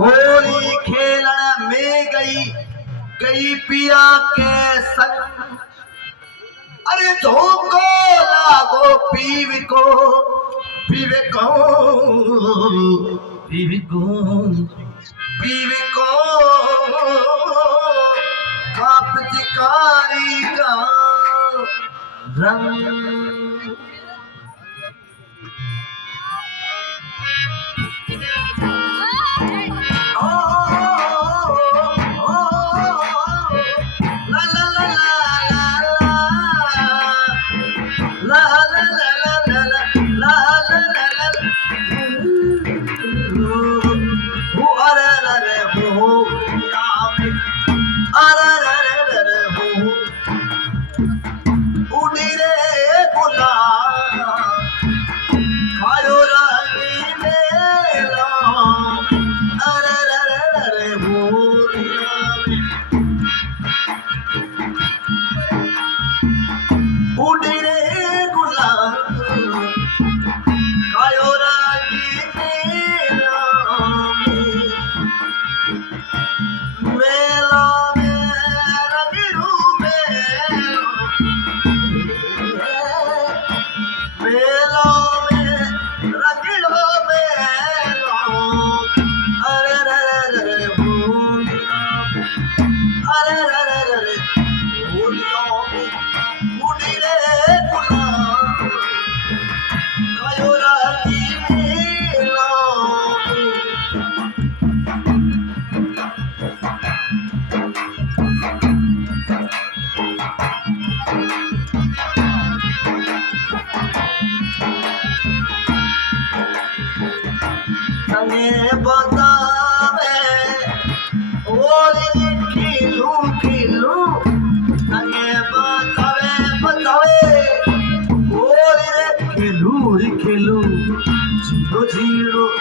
होली खेलन में गई गई पिया के संग। अरे धोखो लागो पीवी को पीवे को पीवी को पीवी को काप शिकारी का रंग। बतावे होली खिलू खिलू बतावे बतावे होली खिलू खिलू जीरो जीरो।